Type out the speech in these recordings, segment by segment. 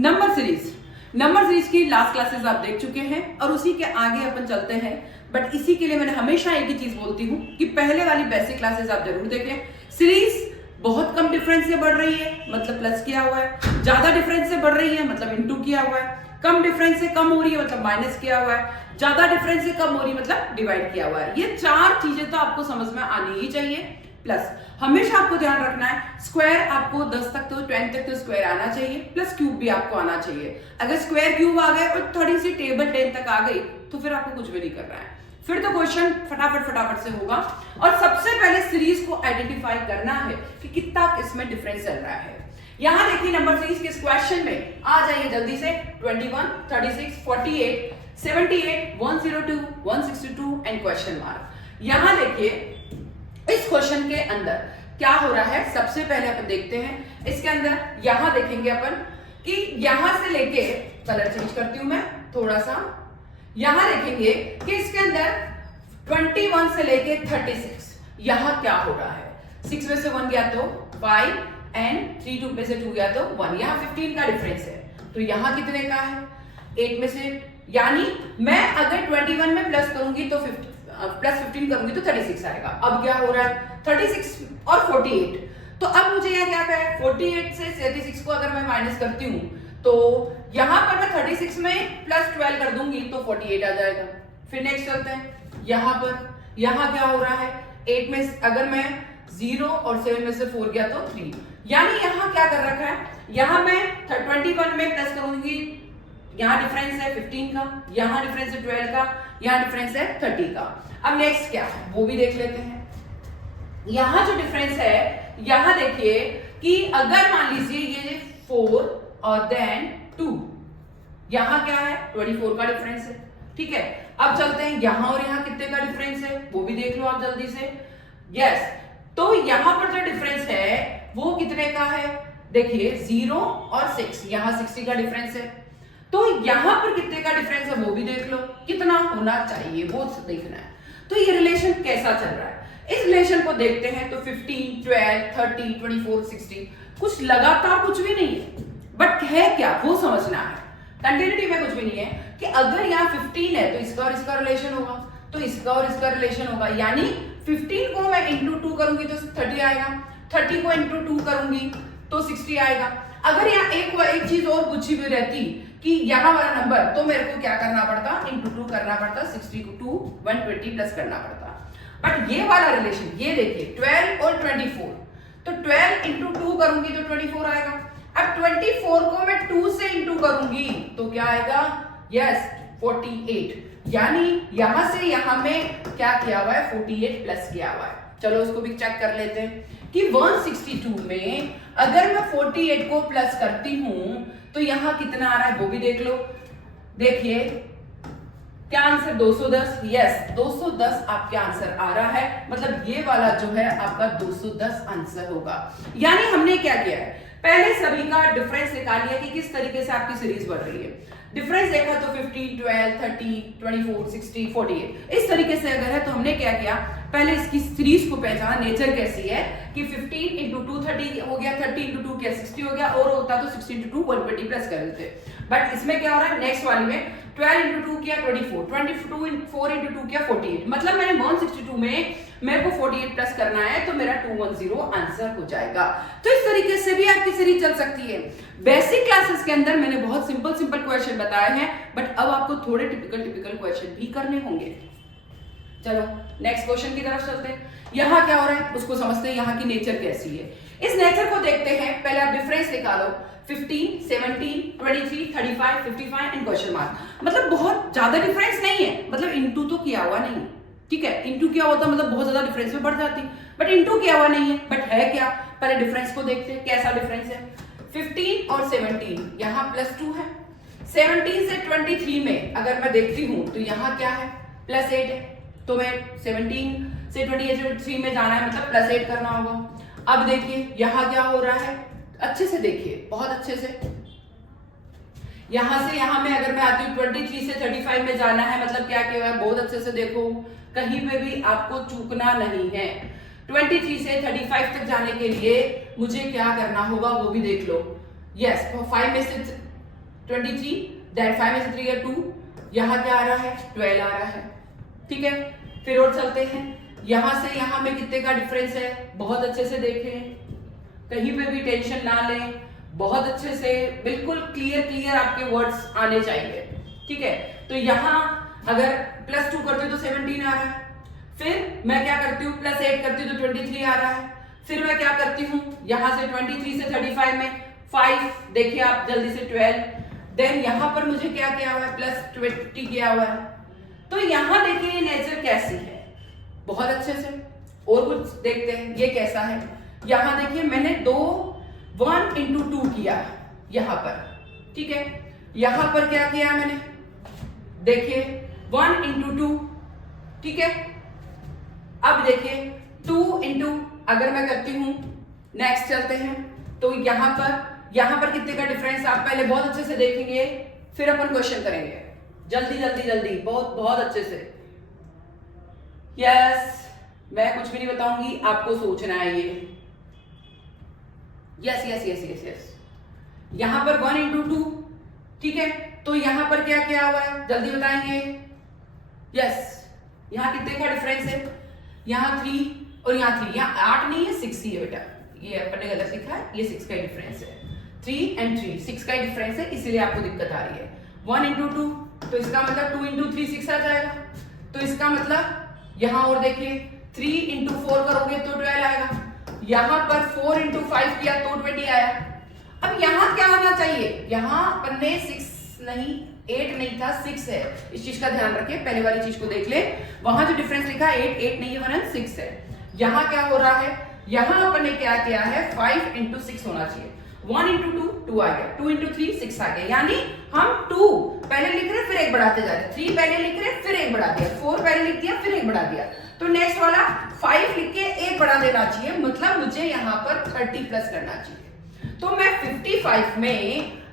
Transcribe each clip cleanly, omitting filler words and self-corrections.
Number series की last classes आप देख चुके हैं और उसी के आगे अपन चलते हैं। बट इसी के लिए मैंने हमेशा एक ही चीज बोलती हूँ कि पहले वाली बेसिक क्लासेस आप जरूर देखें। सीरीज बहुत कम डिफरेंस से बढ़ रही है मतलब प्लस किया हुआ है, ज्यादा डिफरेंस से बढ़ रही है मतलब इनटू किया हुआ है, कम डिफरेंस से कम हो रही है मतलब माइनस किया हुआ है, ज्यादा डिफरेंस से कम हो रही है मतलब डिवाइड किया हुआ है। ये चार चीजें तो आपको समझ में आनी ही चाहिए। प्लस हमेशा आपको ध्यान रखना है स्क्वायर आपको 10 तक तो 10 तक तो स्क्वायर आना चाहिए, प्लस क्यूब भी आपको आना चाहिए। अगर स्क्वायर क्यूब आ गए और थोड़ी सी टेबल 10 तक आ गई तो फिर आपको कुछ भी नहीं करना है, फिर तो क्वेश्चन फटाफट से होगा। और सबसे पहले सीरीज को आइडेंटिफाई करना है कि कितना इसमें डिफरेंस चल रहा है। यहां देखिए नंबर सीरीज के इस क्वेश्चन में आ जाइए जल्दी से 21, 36, 48, 78, 102, 162 एंड क्वेश्चन मार्क। यहां देखिए इस क्वेश्चन के अंदर क्या हो रहा है, सबसे पहले अपन देखते हैं इसके अंदर। यहां देखेंगे अपन कि यहां से लेके कलर चेंज करती हूं मैं थोड़ा सा। यहां देखेंगे कि इसके अंदर 21 से लेके 36 यहां क्या हो रहा है। 6 में से 1 गया तो 5 एंड 3 2 में से 2 गया तो 1, यहां 15 का डिफरेंस है। तो यहां कितने का है 8 में से, यानी मैं अगर 21 में प्लस करूंगी तो प्लस 15 करूंगी तो 36 आएगा। अब क्या हो रहा है 36 और 48, तो अब मुझे यहाँ क्या है 48 से 36 को अगर मैं माइनस करती हूँ तो यहां पर मैं 36 में प्लस 12 कर दूंगी तो 48 आ जाएगा। फिर नेक्स्ट चलते हैं यहां पर, यहां क्या हो रहा है 8 में अगर मैं 0 और 7 में से 4 गया तो 3, यानी यहां क्या कर रखा है, यहां मैं 21 में प्लस करूंगी, यहां डिफरेंस है 15 का, यहां डिफरेंस है 12 का, यहां डिफरेंस है 30 का। अब नेक्स्ट क्या है वो भी देख लेते हैं। यहां जो डिफरेंस है यहां देखिए कि अगर मान लीजिए ये 4 और देन 2, यहां क्या है 24 का डिफरेंस है, ठीक है। अब चलते हैं यहां और यहां कितने का डिफरेंस है वो भी देख लो आप जल्दी से। यस, तो यहां पर जो डिफरेंस है वो कितने का है, देखिए 0 और 6, यहां 60 का डिफरेंस है। तो यहां पर कितने का डिफरेंस है वो भी देख लो, कितना होना चाहिए वो देखना है। तो ये रिलेशन कैसा चल रहा है, इस रिलेशन को देखते हैं तो 15, 12, 30, 24, 16 कुछ लगातार कुछ भी नहीं है, बट है क्या वो समझना है। कंटिन्यूटी में कुछ भी नहीं है कि अगर यहाँ 15 है तो इसका और इसका रिलेशन होगा, तो इसका और इसका रिलेशन होगा, यानी 15 को मैं इंटू 2 करूंगी तो 30 आएगा, 30 को इंटू 2 करूंगी तो 60 आएगा। अगर यहाँ एक चीज और पूछी हुई रहती कि यहाँ वाला नंबर, तो मेरे को क्या करना पड़ता इंटू 2 करना पड़ता, 60 को 2 120 प्लस करना पड़ता। बट ये वाला रिलेशन ये देखिए 12 और 24, तो 12 इंटू 2 करूंगी तो 24 आएगा। अब 24 को मैं 2 से इंटू करूंगी तो क्या आएगा, यस 48, यानी यहां से यहां में क्या किया हुआ है 48 प्लस किया हुआ है। चलो उसको भी चेक कर लेते हैं कि 162 में अगर मैं 48 को प्लस करती हूं तो यहां कितना आ रहा है वो भी देख लो। देखिए क्या आंसर 210, यस 210 आपके आंसर आ रहा है, मतलब ये वाला जो है आपका 210 आंसर होगा। यानी हमने क्या किया है, पहले सभी का डिफरेंस निकाल लिया कि किस तरीके से आपकी सीरीज बढ़ रही है। डिफरेंस देखा तो 15, 12, 30, 24, 60, 48 इस तरीके से अगर है तो हमने क्या किया, पहले इसकी सीरीज को पहचाना नेचर कैसी है कि 15 इंटू 2 30 हो गया, 30 इंटू 2 क्या 60 हो गया, और होता तो 60 इंटू 2 120 प्लस कर देते। बट इसमें क्या हो रहा है नेक्स्ट वाली में 12 इंटू 2 किया 24, 4 इंटू 2 किया 48, मतलब मैंने 162 में मेरे को 48 प्लस करना है तो मेरा 210 आंसर हो जाएगा। तो इस तरीके से भी आपकी सीरीज चल सकती है। बेसिक क्लासेस के अंदर मैंने बहुत सिंपल क्वेश्चन बताए हैं, बट अब आपको थोड़े टिपिकल क्वेश्चन भी करने होंगे। चलो नेक्स्ट क्वेश्चन की तरफ चलते हैं। यहाँ क्या हो रहा है उसको समझते हैं, यहाँ की नेचर कैसी है। इस नेचर को देखते हैं, पहले आप डिफरेंस निकालो 15, 17, 23, 35, 55 एंड क्वेश्चन मार्क। मतलब बहुत ज्यादा डिफरेंस नहीं है, मतलब इंटू तो किया हुआ नहीं, ठीक है, इंटू किया होता मतलब बहुत ज्यादा डिफरेंस में बढ़ जाती, बट इंटू किया हुआ नहीं है। बट है क्या, पहले डिफरेंस को देखते हैं कैसा डिफरेंस है। 15 और 17 यहाँ प्लस 2 है, 17 से 23 में अगर मैं देखती हूँ तो यहाँ क्या है प्लस 8 है, तो मैं 17 से 23 में जाना है मतलब प्लस 8 करना होगा। अब देखिए यहाँ क्या हो रहा है, अच्छे से देखिए बहुत अच्छे से, यहां से यहां में अगर मैं आती हूँ 23 से 35 में जाना है, मतलब क्या किया है बहुत अच्छे से देखो, कहीं पे भी आपको चूकना नहीं है। 23 से 35 तक जाने के लिए मुझे क्या करना होगा वो भी देख लो। यस 5 में से 23, देन 5 में से 3 गया 2, यहाँ क्या आ रहा है 12 आ रहा है। ठीक है, फिर और चलते हैं, यहां से यहां में कितने का डिफरेंस है, बहुत अच्छे से देखें, कहीं पे भी टेंशन ना लें, बहुत अच्छे से बिल्कुल क्लियर आपके वर्ड्स आने चाहिए। ठीक है, तो यहां अगर +2 करती हूँ तो 17 आ रहा है, फिर मैं क्या करती हूँ +8 करती हूँ तो 23 आ रहा है, फिर मैं क्या करती हूँ यहां से 23 से 35 में 5, देखिए आप जल्दी से 12, देन यहां पर मुझे क्या किया हुआ है +20 किया हुआ है। तो यहां देखिए ये नेचर कैसी है, बहुत अच्छे से। और कुछ देखते हैं ये कैसा है, यहां देखिए मैंने 1 into 2 किया यहां पर। ठीक है, यहां पर क्या किया मैंने, देखिए 1 into 2। ठीक है, अब देखिए 2 into, अगर मैं करती हूं नेक्स्ट चलते हैं, तो यहां पर कितने का डिफरेंस आप पहले बहुत अच्छे से देखेंगे, फिर अपन क्वेश्चन करेंगे जल्दी बहुत अच्छे से। यस, मैं कुछ भी नहीं बताऊंगी, आपको सोचना है ये। यस, यहां पर 1 into 2। ठीक है, तो यहां पर क्या किया हुआ है जल्दी बताएंगे। यस, यहां कितने का डिफरेंस है, यहां 3 और यहां 3, यहां 8 नहीं है 6 ही है बेटा, ये अपन ने गलत लिखा है, ये 6 का डिफरेंस है, 3 and 3 6 का डिफरेंस है, इसलिए आपको दिक्कत आ रही है। 1 into 2, तो इसका मतलब 2 into 3 6 आ जाएगा, तो इसका मतलब यहां और देखिए 3 into 4 करोगे तो 12 आएगा, यहां पर 4 into 5 किया तो 20 आया। अब यहां क्या होना चाहिए, यहां अपन ने 8 नहीं था 6 है, इस चीज का ध्यान रखें, पहले वाली चीज को देख ले, वहां जो डिफरेंस लिखा है 8 नहीं है 1 and 6 है। यहां क्या हो रहा है, यहां अपन ने क्या किया है 5 into 6 होना चाहिए, 1 into 2 2 आ गया, 2 into 3 6 आ गया, यानी हम 2 पहले लिख रहे फिर एक बढ़ाते जा रहे, 3 पहले लिख रहे फिर एक बढ़ा दिया, 4 पहले लिख दिया फिर एक बढ़ा दिया, तो नेक्स्ट वाला 5 लिख के एक बढ़ा देना चाहिए, मतलब मुझे यहाँ पर 30 प्लस करना चाहिए। तो मैं 55 में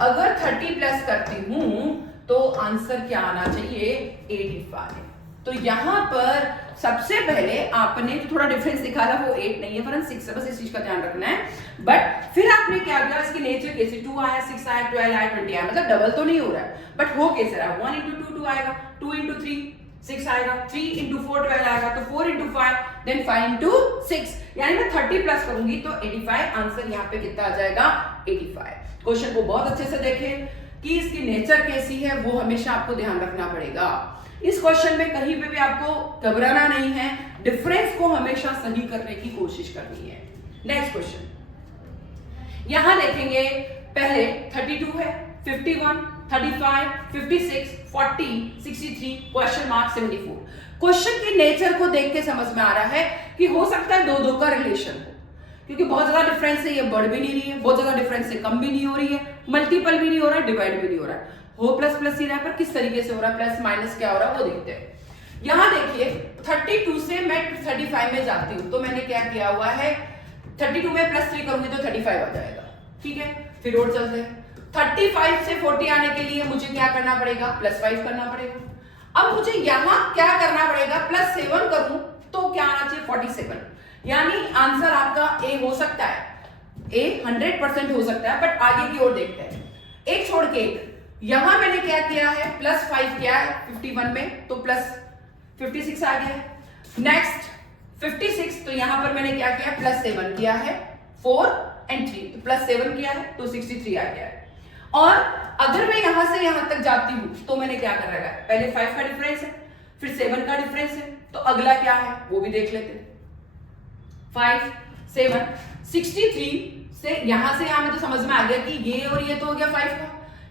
अगर 30 प्लस करती हूं तो आंसर क्या आना चाहिए 85। तो यहां पर सबसे पहले आपने जो थोड़ा डिफरेंस दिखा था वो 8 नहीं है वरन 6 है, बस इस चीज का ध्यान रखना है। बट फिर आपने क्या किया, इसकी नेचर कैसे 2 आया 6 आया 12 आया 20 आया, मतलब डबल तो नहीं हो रहा है, बट हो कैसे रहा, 1 into 2 2 आएगा, 2 into 3 6 आएगा, 3 into 4 12 आएगा, तो 4 into 5 देन 5 into 6, यानी मैं 30 प्लस करूंगी तो 85, आंसर यहाँ पे कितना आ जाएगा 85। क्वेश्चन को बहुत अच्छे से देखें कि इसकी नेचर कैसी है, वो हमेशा आपको ध्यान रखना पड़ेगा। इस क्वेश्चन में कहीं पे भी आपको घबराना नहीं है, डिफरेंस को हमेशा सही करने की कोशिश करनी है। नेक्स्ट क्वेश्चन यहां देखेंगे, पहले 32 है, 51, 35, 56, 40, 63, क्वेश्चन मार्क 74। क्वेश्चन की नेचर को देख के समझ में आ रहा है कि हो सकता है 2 का रिलेशन हो, क्योंकि बहुत ज्यादा डिफरेंस है, ये बढ़ भी नहीं रही है, बहुत ज्यादा डिफरेंस से कम भी नहीं हो रही है, मल्टीपल भी नहीं हो रहा है, डिवाइड भी नहीं हो रहा है, हो प्लस प्लस ही रहा है, पर किस तरीके से हो रहा है, प्लस माइनस क्या हो रहा है वो देखते हैं। यहां देखिए 32 से मैं 35 में जाती हूं, तो मैंने क्या किया हुआ है 32 में +3 करूंगी तो 35 आ जाएगा। ठीक है, फिर और चलते हैं, 35 से 40 आने के लिए मुझे क्या करना पड़ेगा +5 करना पड़ेगा। अब मुझे यहां क्या करना पड़ेगा, +7 करूं तो क्या आना चाहिए 47, यानी आंसर आपका ए हो सकता है, ए 100% हो सकता है, बट आगे की ओर देखते हैं, एक छोड़ के एक। यहां मैंने क्या किया है +5 किया है 51 में, तो +56 आ गया है। नेक्स्ट 56, तो यहां पर मैंने क्या किया +7 किया है, 4 and 3, तो +7 किया है तो 63 आ गया है। और अगर मैं यहां से यहां तक जाती हूं तो मैंने क्या कर रखा है, पहले 5 का डिफरेंस है, फिर 7 का डिफरेंस है, तो अगला क्या है वो भी देख लेते हैं। 5 7 63 से यहां में तो समझ में आ गया कि ये और ये तो हो गया 5 का,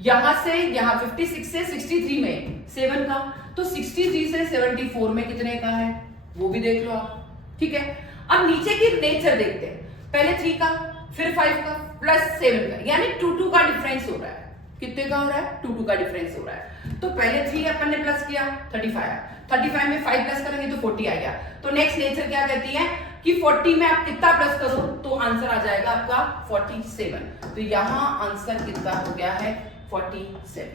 यहां से यहां 56 से 63 में 7 का, तो 63 से 74 में कितने का है वो भी देख लो आप। ठीक है, अब नीचे की नेचर देखते हैं, पहले 3 का फिर 5 का +7 का, यानी 2 का डिफरेंस हो रहा है, कितने का हो रहा है 2 का डिफरेंस हो रहा है। तो पहले 3 अपन ने प्लस किया 35 में 5 प्लस करेंगे तो 40 आ गया। तो नेक्स्ट नेचर क्या कहती है कि 40 में आप कितना प्लस करो तो आंसर आ जाएगा आपका 47, तो यहां आंसर कितना हो गया है 47।